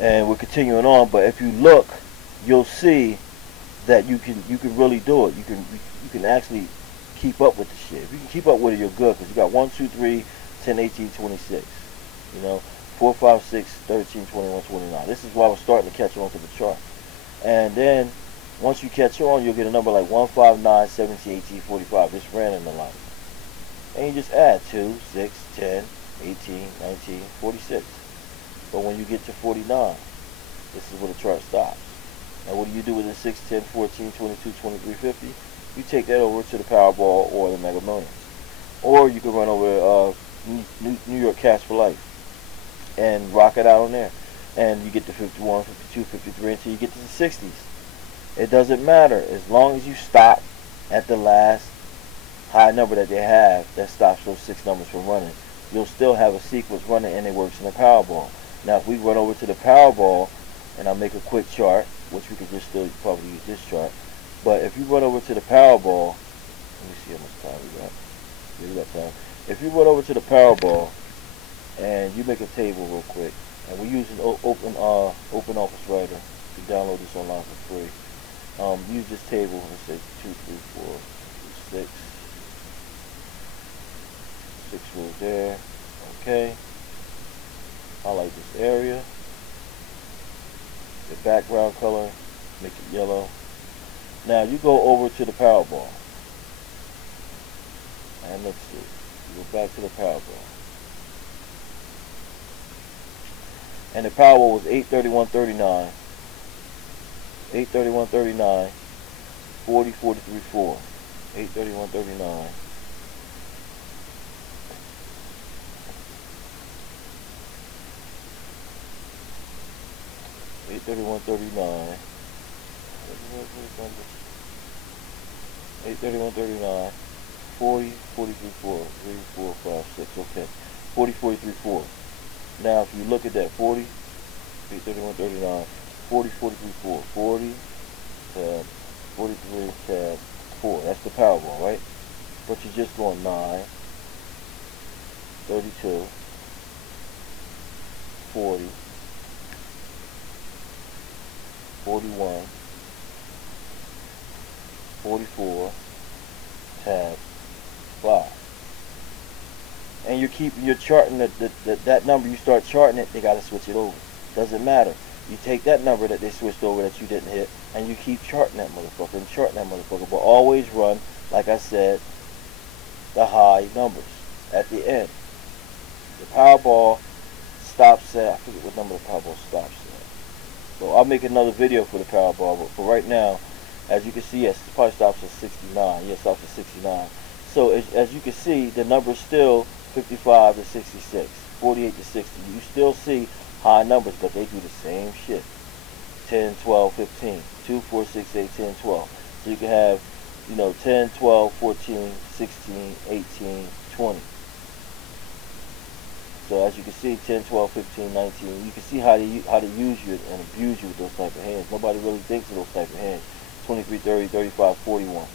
And we're continuing on. But if you look, you'll see that you can really do it. You can actually keep up with the shit. If you can keep up with it, you're good. Because you got 1, 2, 3, 10, 18, 26. You know, 4, 5, 6, 13, 21, 29. This is why we're starting to catch on to the chart. And then once you catch on, you'll get a number like 1, 5, 9, 17, 18, 45. This ran in the line. And you just add 2, 6, 10, 18, 19, 46. But when you get to 49, this is where the chart stops. Now what do you do with the 6, 10, 14, 22, 23, 50? You take that over to the Powerball or the Mega Millions. Or you can run over New York Cash for Life and rock it out on there. And you get to 51, 52, 53 until you get to the 60s. It doesn't matter as long as you stop at the last high number that they have that stops those 6 numbers from running. You'll still have a sequence running and it works in the Powerball. Now if we run over to the Powerball and I'll make a quick chart, which we could just still probably use this chart, but if you run over to the Powerball, let me see how much time we got. Yeah, we got time. If you run over to the Powerball and you make a table real quick, and we use an open office writer. You can download this online for free. Use this table. Let's say 2, 3, 4, 6. 6 rows there. Okay. Highlight this area. The background color, make it yellow. Now you go over to the Powerball. And let's see. You go back to the Powerball. And the Powerball was 831.39, 831.39, 40, 43, 4, 831.39. 831.39, 831.39, 40, 43, 4, 3, 4, 5, 6, okay, 40, 43, 4. Now if you look at that 40, 831.39, 40, 43, 4, 40, tab, 43, tab, 4. That's the Powerball, right? But you're just going 9, 32, 40, 41, 44, tab, 5. And you're charting that number. You start charting it, they gotta switch it over. Doesn't matter. You take that number that they switched over that you didn't hit, and you keep charting that motherfucker and charting that motherfucker. But always run, like I said, the high numbers at the end. The Powerball stops at, I forget what number the Powerball stops at. So I'll make another video for the Powerball, but for right now, as you can see, yes, it probably stops at 69. Yeah, it stops at 69. So as you can see, the number's still 55 to 66, 48 to 60. You still see high numbers, but they do the same shit. 10, 12, 15, 2, 4, 6, 8, 10, 12. So you can have, 10, 12, 14, 16, 18, 20. So as you can see, 10, 12, 15, 19, you can see how they use you and abuse you with those type of hands. Nobody really thinks of those type of hands. 23, 30, 35, 41.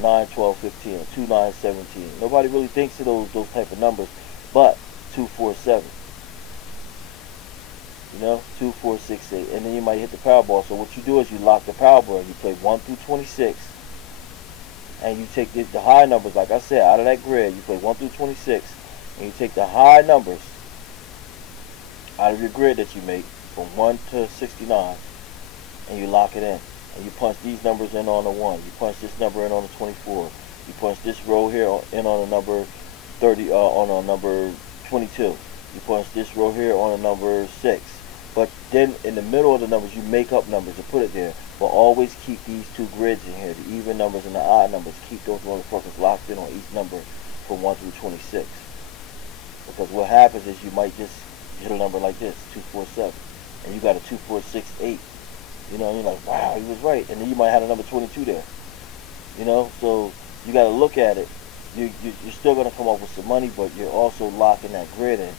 9, 12, 15, 2, 9, 17. Nobody really thinks of those type of numbers, but 2, 4, 7. 2, 4, 6, 8. And then you might hit the Powerball. So what you do is you lock the Powerball and you play 1 through 26. And you take the high numbers, like I said, out of that grid. You play 1 through 26. And you take the high numbers out of your grid that you make from 1 to 69. And you lock it in. And you punch these numbers in on the 1. You punch this number in on the 24. You punch this row here in on the number 30, on a number 22. You punch this row here on a number 6. But then in the middle of the numbers, you make up numbers and put it there. But always keep these two grids in here, the even numbers and the odd numbers. Keep those motherfuckers locked in on each number from 1 through 26. Because what happens is you might just hit a number like this, 2, 4, 7. And you got a 2, 4, 6, 8. And you're like, wow, he was right. And then you might have a number 22 there. So you got to look at it. You're still going to come up with some money, but you're also locking that grid in.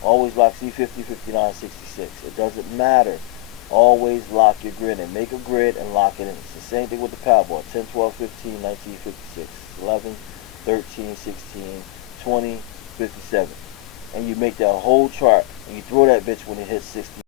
Always lock C50, 59, 66. It doesn't matter. Always lock your grid in. Make a grid and lock it in. It's the same thing with the Powerball. 10, 12, 15, 19, 56, 11, 13, 16, 20, 57. and you make that whole chart, and you throw that bitch when it hits 60.